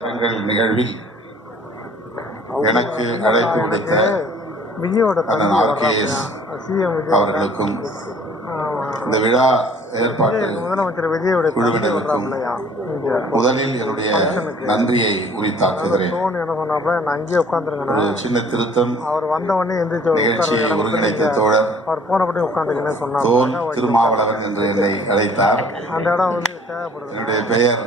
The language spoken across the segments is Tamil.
நிகழ்வில் எனக்கு அழைப்பு விடுத்த அண்ணன் RKS அவர்களுக்கும் இந்த விழா ஏற்பாட்டு குழுவினருக்கும் முதலில் என்னுடைய நன்றியை உரித்தாக்குகிறேன். ஒரு சின்ன திருத்தம், நிகழ்ச்சியை ஒருங்கிணைத்த தோழர் தோல் திருமாவளவன் என்று என்னை அழைத்தார். என்னுடைய பெயர்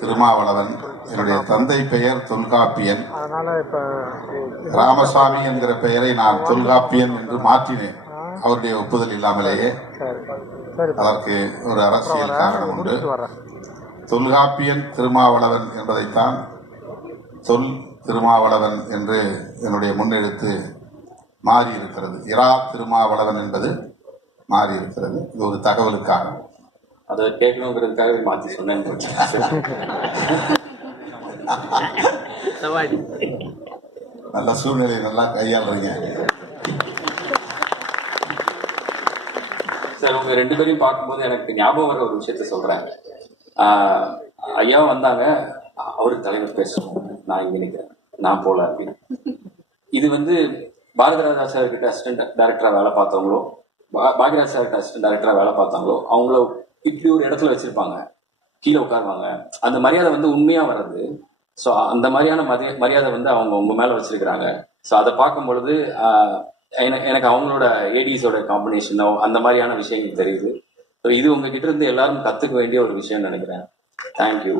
திருமாவளவன், என்னுடைய தந்தை பெயர் தொல்காப்பியன். ராமசாமி என்கிற பெயரை நான் தொல்காப்பியன் என்று மாற்றினேன், அவருடைய ஒப்புதல் இல்லாமலேயே. அதற்கு ஒரு அரசியல் காரணம் உண்டு. தொல்காப்பியன் திருமாவளவன் என்பதைத்தான் தொல் திருமாவளவன் என்று என்னுடைய முன்னெழுத்து மாறி இருக்கிறது. இரா திருமாவளவன் என்பது மாறி இருக்கிறது. இது ஒரு தகவலுக்காக, அதை கேட்கணுங்கிறதுக்காகவே மாற்றி சொன்னேன். நல்ல சூழ்நிலை நல்லா கையாளுறீங்க சார். உங்க ரெண்டு பேரையும் பார்க்கும்போது எனக்கு ஞாபகம் வர ஒரு விஷயத்த சொல்றேன். ஐயா வந்தாங்க, அவருக்கு தலைவர் பேசணும், நான் இங்க நிற்கிறேன், நான் போல அப்படின்னு. இது வந்து பாரதிராஜா சார் கிட்ட அசிஸ்டன்ட் டைரக்டரா வேலை பார்த்தவங்களோ, பாக்யராஜ் சார் கிட்ட அசிஸ்டன்ட் டைரக்டரா வேலை பார்த்தாங்களோ, அவங்கள இப்படி ஒரு இடத்துல வச்சிருப்பாங்க, கீழே உட்காருவாங்க. அந்த மரியாதை வந்து உண்மையா வர்றது. ஸோ அந்த மாதிரியான மரியாதை வந்து அவங்க உங்க மேல வச்சிருக்கிறாங்க. ஸோ அதை பார்க்கும் பொழுது எனக்கு அவங்களோட ஏடிஸோட காம்பினேஷனோ அந்த மாதிரியான விஷயங்கள் தெரியுது. ஸோ இது உங்ககிட்ட இருந்து எல்லாரும் கத்துக்க வேண்டிய ஒரு விஷயம் நினைக்கிறேன். தேங்க்யூ.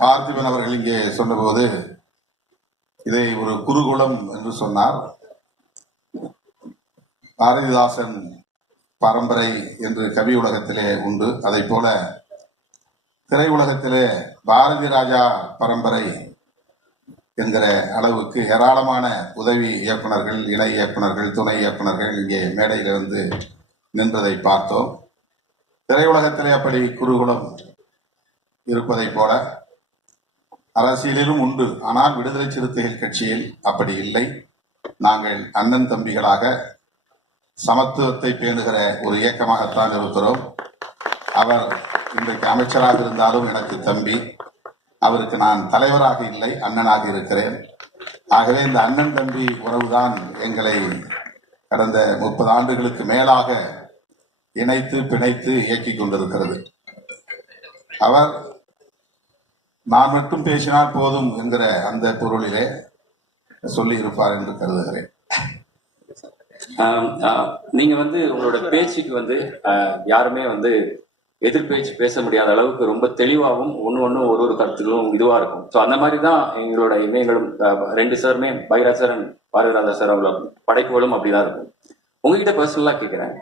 பார்த்திபன் அவர்கள் இங்கே சொன்னபோது இதை ஒரு குருகுலம் என்று சொன்னார். பாரதிதாசன் பரம்பரை என்று கவி உலகத்திலே உண்டு. அதை போல திரையுலகத்திலே பாரதி ராஜா பரம்பரை என்கிற அளவுக்கு ஏராளமான உதவி இயக்குனர்கள், இணை இயக்குனர்கள், துணை இயக்குனர்கள் இங்கே மேடையில் வந்து நின்றதை பார்த்தோம். திரையுலகத்திலே அப்படி குருகுலம் இருப்பதை போல அரசியலிலும் உண்டு. ஆனால் விடுதலை சிறுத்தைகள் கட்சியில் அப்படி இல்லை. நாங்கள் அண்ணன் தம்பிகளாக சமத்துவத்தை பேணுகிற ஒரு இயக்கமாகத்தான் இருக்கிறோம். அவர் இன்றைக்கு அமைச்சராக இருந்தாலும் எனக்கு தம்பி, அவருக்கு நான் தலைவராக இல்லை, அண்ணனாக இருக்கிறேன். ஆகவே இந்த அண்ணன் தம்பி உறவுதான் எங்களை கடந்த 30 ஆண்டுகளுக்கு மேலாக இணைத்து பிணைத்து இயக்கிக் கொண்டிருக்கிறது. அவர் நான் மட்டும் பேசினால் போதும் என்கிற அந்த பொருளிலே சொல்லி இருப்பார் என்று கருதுகிறேன். நீங்க வந்து உங்களோட பேச்சுக்கு வந்து யாருமே வந்து எதிர்பேச்சு பேச முடியாத அளவுக்கு ரொம்ப தெளிவாகவும் ஒன்று ஒரு கருத்துக்களும் இதுவா இருக்கும். ஸோ அந்த மாதிரி தான் எங்களும் ரெண்டு சாருமே, Bhagyaraj sir and Bharathiraja sir அவங்களோட படைப்புகளும் அப்படிதான் இருக்கும். உங்ககிட்ட பர்சனலா கேட்கிறேன்,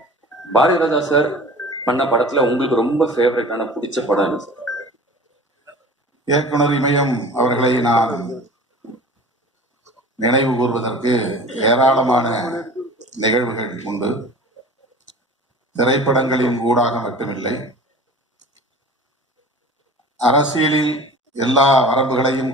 பாரதிராஜா சார் பண்ண படத்துல உங்களுக்கு ரொம்ப ஃபேவரட்டான பிடிச்ச படம் என்ன சார்? இயக்குனர் இமயம் அவர்களை நான் நினைவு கூறுவதற்கு ஏராளமான நிகழ்வுகள் உண்டு. திரைப்படங்களின் ஊடாக மட்டுமில்லை, அரசியலில் எல்லா வரம்புகளையும்